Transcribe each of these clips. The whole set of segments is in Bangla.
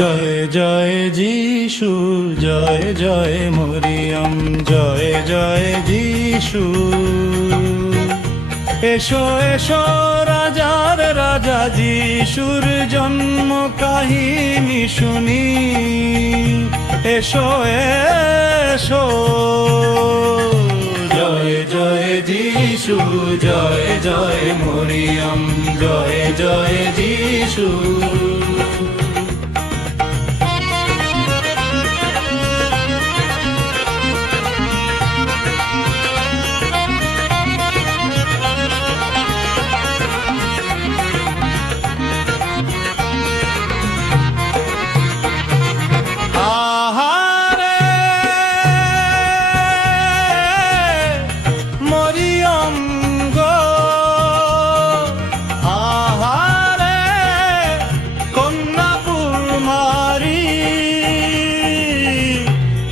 জয় জয় যিশু, জয় জয় মরিয়ম, জয় জয় যিশু। এসো এসো রাজার রাজা যিশুর জন্ম কাহিনী শুনি। এসো এসো, জয় জয় যিশু, জয় জয় মরিয়ম, জয় জয় যিশু।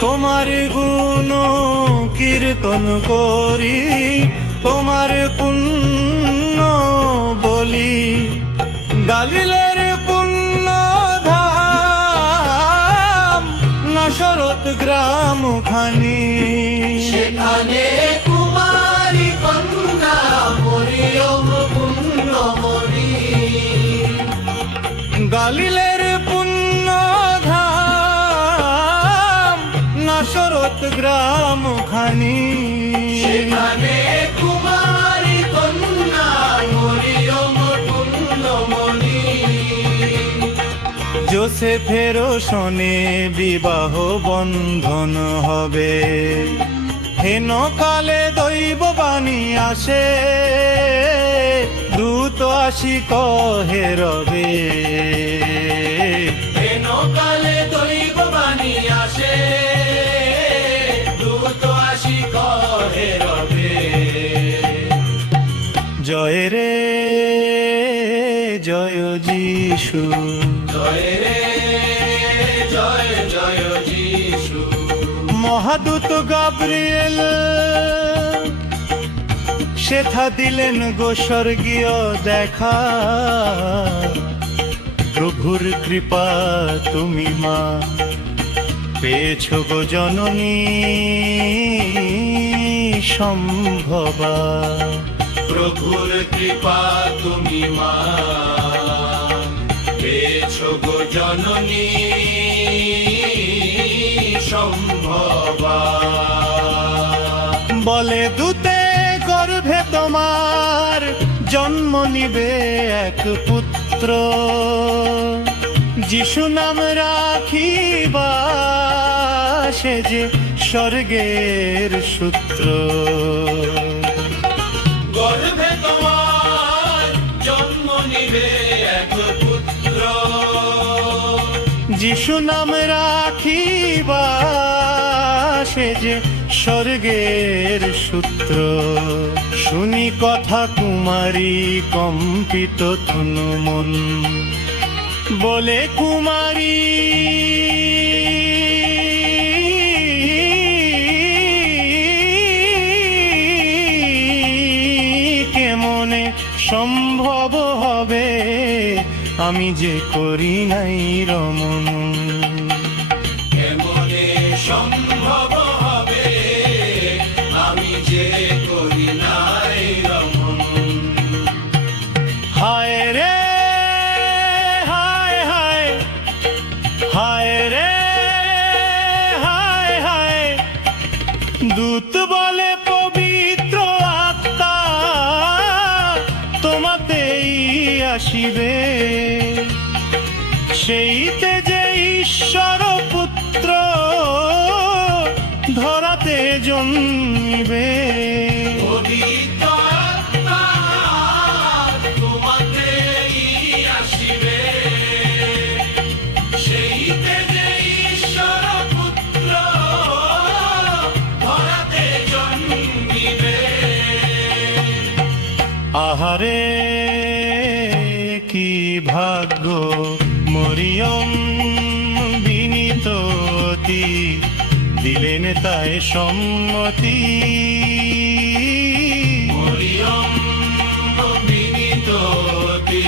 তোমার গুণ কীর্তন করি, তোমার পুণ্য বলি। গালিলের পুণ্য ধাম নাসরত গ্রাম খানি, সেখানে কুমারী কন্যা মরিয়ম পুণ্যমণি। গালিলের পুণ্য ধাম নাসরত গ্রাম খানি, সেখানে কুমারী কন্যা মরিয়ম পুণ্যমণি। যোসেফের শোনে বিবাহ বন্ধন হবে, হেনকালে দৈববাণী আসে, দূত আসি কহে রবে। হেনকালে দৈববাণী আসে, দূত আসি কহে রবে। জয় রে জয় যিশু, জয় রে জয় জয় যিশু। মহাদূত গাব্রিয়েল সেথা দিলেন গো স্বর্গীয় দেখা। প্রভুর কৃপা তুমি মা পেয়েছ গো জননী সম্ভবা। প্রভুর কৃপা তুমি মা পেয়েছো গো জননী সম্ভবা। বলে দূতে গর্ভে তোমার জন্ম নিবে এক পুত্র, যিশু নাম রাখিবা সে যে স্বর্গের সূত্র। গর্ভে তোমার জন্ম নিবে এক পুত্র, যিশু নাম রাখিবা সে যে স্বর্গের সূত্র। শুনি কথা কুমারী কম্পিত তনু মন, বলে কুমারী কেমনে সম্ভব হবে, আমি যে করি নাই রমণ। কেমনে সম্ভব হবে, আমি যে করি নাই রমণ। হায় রে হায় হায়, হায় রে হায় হায়। দূত বলে পবিত্র আত্মা তোমাতেই আসিবে, সেইতে যে ঈশ্বর পুত্র ধরাতে জন্মিবে। পবিত্র আত্মা তোমাতেই আসিবে, সেইতে যে ঈশ্বর পুত্র ধরাতে জন্মিবে। আহারে কি ভাগ্য মরিয়ম বিনীততি, দিলেন তাই সম্মতি। মরিয়ম বিনীততি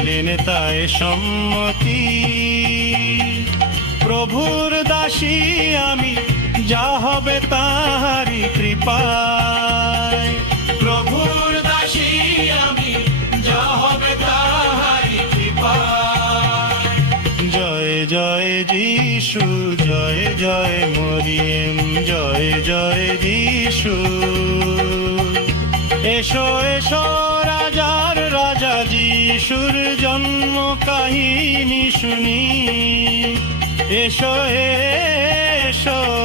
দিলেন তাই সম্মতি। প্রভুর দাসী আমি, যা হবে তাহারি কৃপায়। প্রভুর দাসী আমি, যা হবে তাহারি কৃপায়। জয় জয় যিশু, জয় জয় মরিয়ম, জয় জয় যিশু। এসো এসো রাজার রাজা যিশুর জন্ম কাহিনী শুনি। এসো এসো।